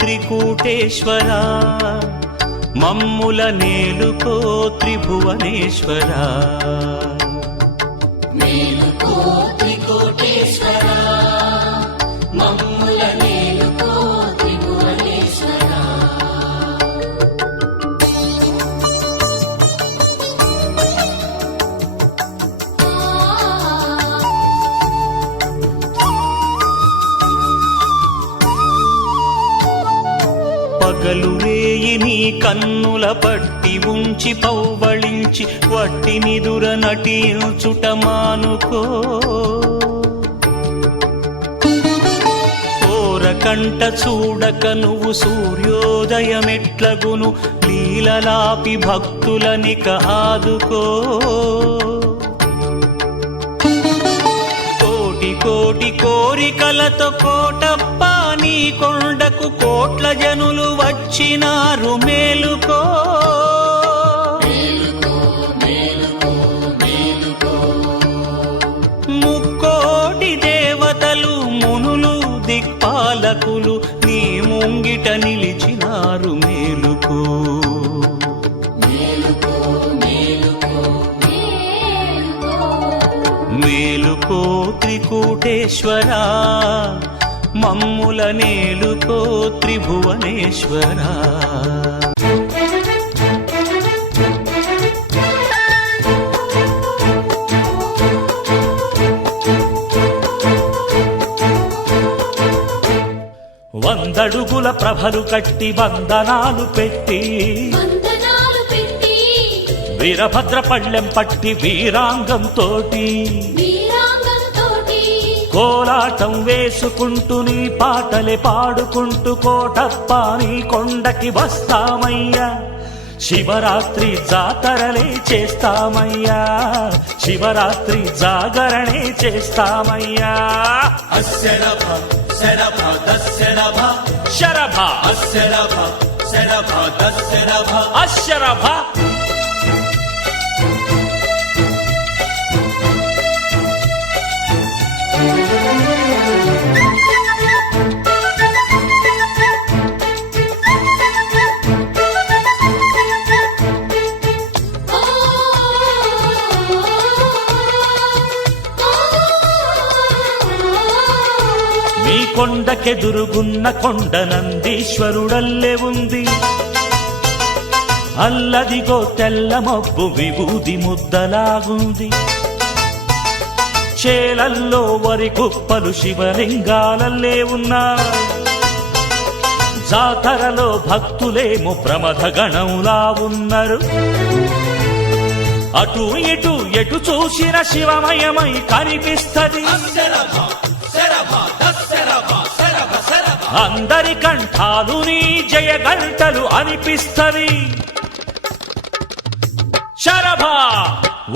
త్రికూటేశ్వరా మమ్ముల నేలుకో త్రిభువనేశ్వరా. పగలు వేయి నీ కన్నుల పట్టి ఉంచి పౌవళించి వట్టి దుర నటించుట మానుకో. కంట చూడక నువ్వు సూర్యోదయమెట్లగును లీలలాపి భక్తులనిక ఆదుకో కోటి కోటి కోరికలతో కోటప్ప నీ కొండకు కోట్ల జనులు వచ్చినారు మేలుకో. ముక్కోటి దేవతలు మునులు దిక్పాలకులు నీ ముంగిట నిలిచినారు మేలుకో. మేలుకో త్రికూటేశ్వరా. మమ్ముల నేలుకో త్రిభువనేశ్వరా. వందడుగుల ప్రభలు కట్టి వందనాలు పెట్టి వీరభద్ర పళ్ళెం పట్టి వీరాంగం తోటి వీరాంగంతోటి కోలాటం వేసుకుంటూ నీ పాటలే పాడుకుంటూ కోటప్ప నీ కొండకి వస్తామయ్యా. శివరాత్రి జాతరలే చేస్తామయ్యా. శివరాత్రి జాగరణే చేస్తామయ్యా. శరభ శరభ. అస్యరభ శరభ దస్యరభ అశరభ కొండకెదురుగున్న కొండ నందీశ్వరుడల్లే ఉంది. అల్లదిగో తెల్ల మబ్బు విభూది ముద్దలాగుంది. చేలల్లో వరి కుప్పలు శివలింగాలల్లే ఉన్నా. జాతరలో భక్తులేమో ప్రమథ గణంలా ఉన్నారు. అటు ఇటు ఎటు చూసిన శివమయమై కనిపిస్తది. అందరి కంఠాలు నీ జయ గంటలు అనిపిస్తవి. శరభా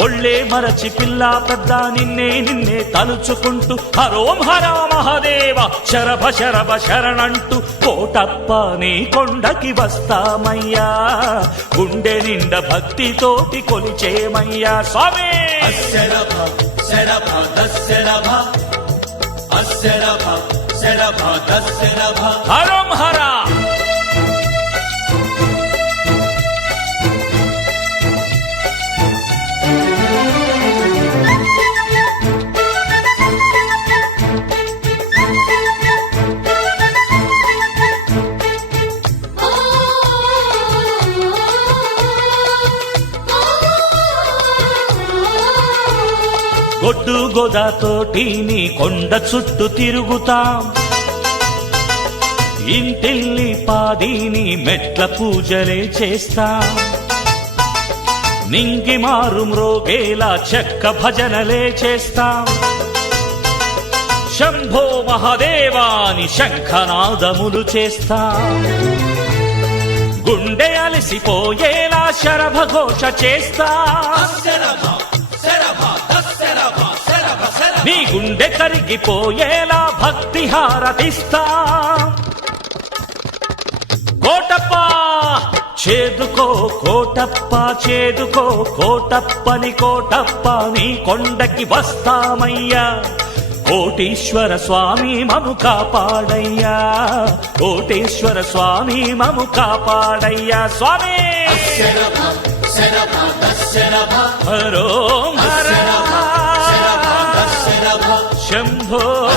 ఒళ్ళే మరచి పిల్ల పెద్ద నిన్నే నిన్నే తలుచుకుంటూ హరోం హరా మహదేవ శరభ శరభ శరణంటూ కోటప్ప నీ కొండకి వస్తామయ్యా. గుండె నిండ భక్తితోటి కొలిచేమయ్యా స్వామి! శరభ శరభ దస్యరభ అస్యరభ శరభ దస్యరభ హరోం హర. ఒడ్డు గోదాతోటి నీ కొండ చుట్టూ తిరుగుతాం. ఇంటిల్లి పాదీని మెట్ల పూజలే చేస్తాం. నింగి మారు మ్రోగేలా చెక్క భజనలే చేస్తాం. శంభో మహదేవాని శంఖనాదములు చేస్తాం. గుండె అలసిపోయేలా శరభ ఘోష నీ గుండె కరిగిపోయేలా భక్తి హారతిస్తా. కోటప్ప చేదుకో కోటప్ప చేదుకో కోటప్పని కోటప్ప నీ కొండకి వస్తామయ్యా. కోటేశ్వర స్వామి మము కాపాడయ్యా. కోటేశ్వర స్వామి మము కాపాడయ్యా. స్వామి! హరో హర 山河